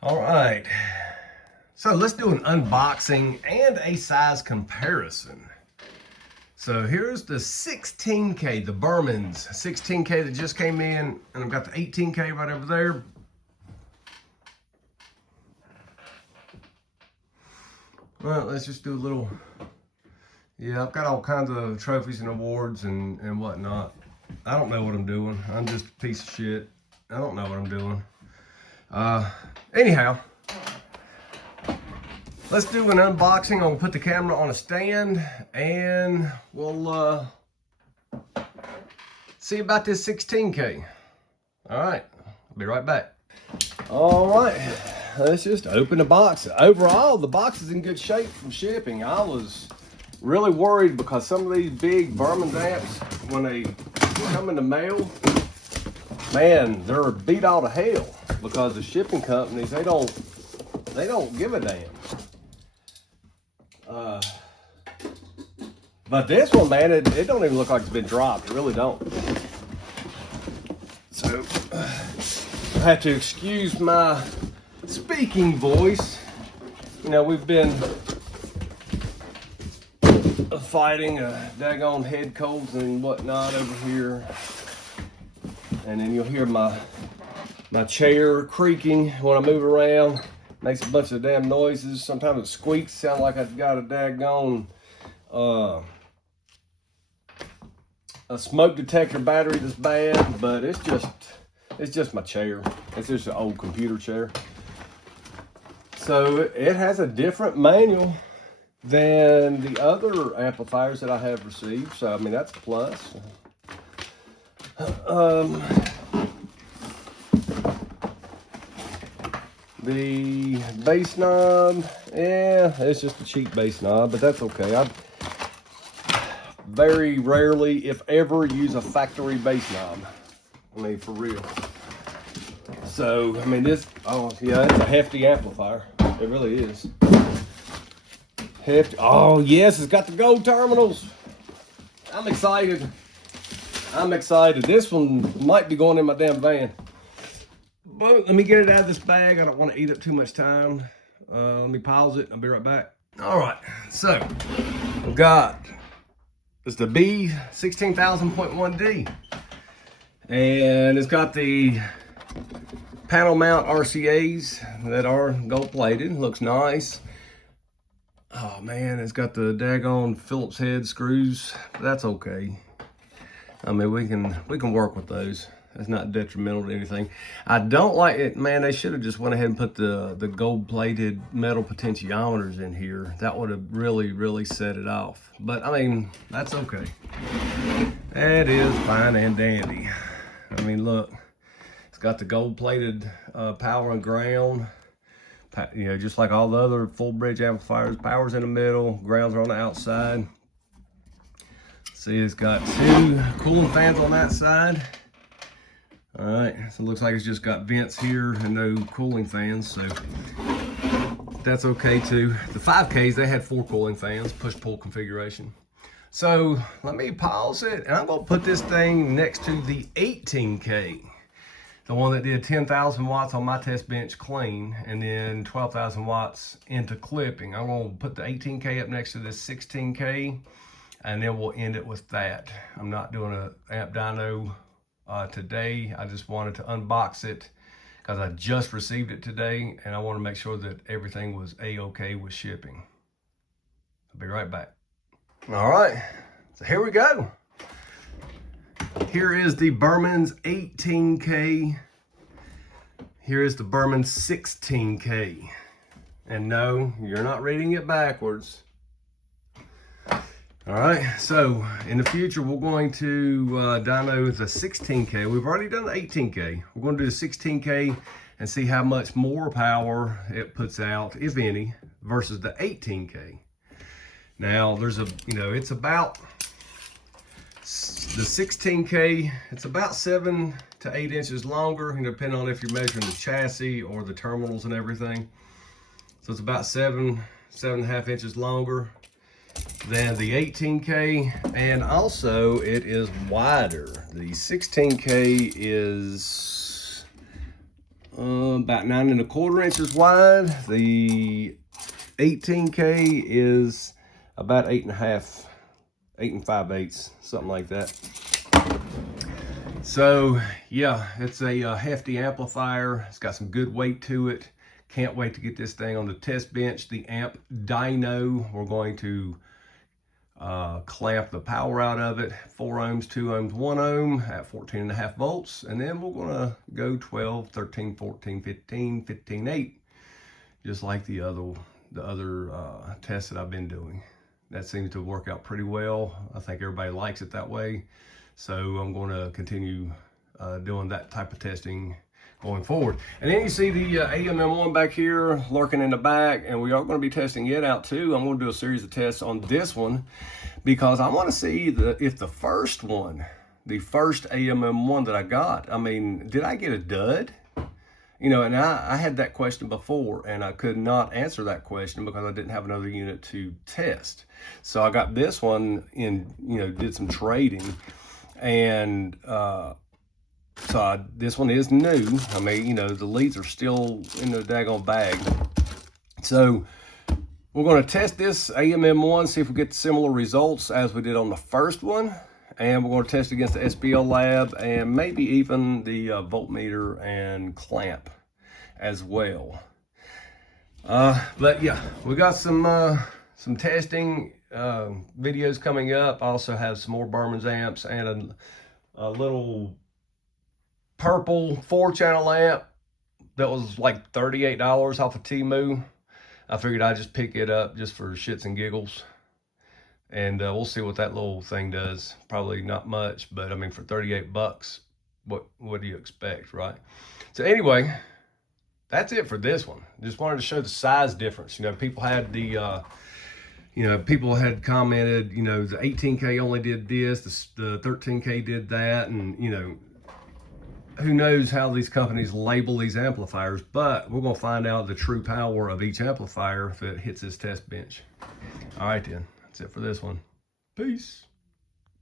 All right, so let's do an unboxing and a size comparison. So here's the 16K, the Bermans 16K that just came in, and I've got the 18K right over there. Well, let's just do a little, yeah, I've got all kinds of trophies and awards and whatnot. I don't know what I'm doing. I'm just a piece of shit. I don't know what I'm doing. Anyhow, let's do an unboxing. I'll put the camera on a stand and we'll see about this 16K. All right, I'll be right back. All right, let's just open the box. Overall, the box is in good shape from shipping. I was really worried because some of these big Bermans amps, when they come in the mail, man, they're beat all to hell because the shipping companies, they don't give a damn. But this one, man, it don't even look like it's been dropped. It really don't. So I have to excuse my speaking voice. You know, we've been fighting daggone head colds and whatnot over here. And then you'll hear my chair creaking when I move around. Makes a bunch of damn noises. Sometimes it squeaks, sound like I've got a daggone a smoke detector battery that's bad, but it's just my chair. It's just an old computer chair. So it has a different manual than the other amplifiers that I have received. So I mean, that's a plus. The bass knob, yeah, it's just a cheap bass knob, but that's okay. I very rarely, if ever, use a factory bass knob. I mean, for real. So, I mean, this, oh yeah, it's a hefty amplifier. It really is. Hefty. Oh yes, it's got the gold terminals. I'm excited. I'm excited. This one might be going in my damn van. But let me get it out of this bag. I don't want to eat up too much time. Let me pause it. I'll be right back. All right, so we've got, it's the B16000.1D. And it's got the panel mount RCAs that are gold plated. Looks nice. Oh man, it's got the daggone Phillips head screws. That's okay. I mean, we can work with those. It's not detrimental to anything. I don't like it, man. They should have just went ahead and put the gold-plated metal potentiometers in here. That would have really set it off. But I mean, that's okay. That is fine and dandy. I mean, look, it's got the gold-plated power and ground. You know, just like all the other full bridge amplifiers. Power's in the middle, grounds are on the outside. See, it's got two cooling fans on that side. All right, so it looks like it's just got vents here and no cooling fans, so that's okay too. The 5Ks, they had 4 cooling fans, push-pull configuration. So let me pause it, and I'm gonna put this thing next to the 18K, the one that did 10,000 watts on my test bench clean, and then 12,000 watts into clipping. I'm gonna put the 18K up next to this 16K, and then we'll end it with that. I'm not doing an amp dyno today. I just wanted to unbox it because I just received it today, and I want to make sure that everything was a-okay with shipping. I'll be right back. All right, so here we go. Here is the Bermans 18K. Here is the Bermans 16K. And no, you're not reading it backwards. All right, so in the future, we're going to dyno the 16K. We've already done the 18K. We're going to do the 16K and see how much more power it puts out, if any, versus the 18K. Now, there's a, you know, it's about, the 16K, it's about 7 to 8 inches longer, you know, depending on if you're measuring the chassis or the terminals and everything. So it's about 7.5 inches longer than the 18K, and also it is wider. The 16K is, about 9 1/4 inches wide. The 18K is about 8 5/8, something like that. So yeah, it's a hefty amplifier. It's got some good weight to it. Can't wait to get this thing on the test bench. The amp dyno, we're going to clamp the power out of it, 4 ohms, 2 ohms, 1 ohm at 14.5 volts. And then we're gonna go 12, 13, 14, 15, 15, 8, just like the other tests that I've been doing. That seems to work out pretty well. I think everybody likes it that way. So I'm going to continue doing that type of testing going forward. And then you see the AMM1 back here lurking in the back, and we are going to be testing it out too. I'm going to do a series of tests on this one because I want to see if the first one, the first AMM1 that I got, I mean, did I get a dud? You know, and I had that question before, and I could not answer that question because I didn't have another unit to test. So I got this one in, you know, did some trading, and this one is new. I mean, you know, the leads are still in the daggone bag. So we're going to test this AMM1, see if we get similar results as we did on the first one. And we're going to test against the SPL lab and maybe even the voltmeter and clamp as well. But yeah, we got some testing videos coming up. I also have some more Bermans amps and a little purple 4-channel amp that was like $38 off of Temu. I figured I'd just pick it up just for shits and giggles. And we'll see what that little thing does. Probably not much, but I mean, for 38 bucks, what do you expect, right? So anyway, that's it for this one. Just wanted to show the size difference. You know, people had people had commented, you know, the 18K only did this, the 13K did that, and you know, who knows how these companies label these amplifiers, but we're gonna find out the true power of each amplifier if it hits this test bench. All right then. That's it for this one. Peace.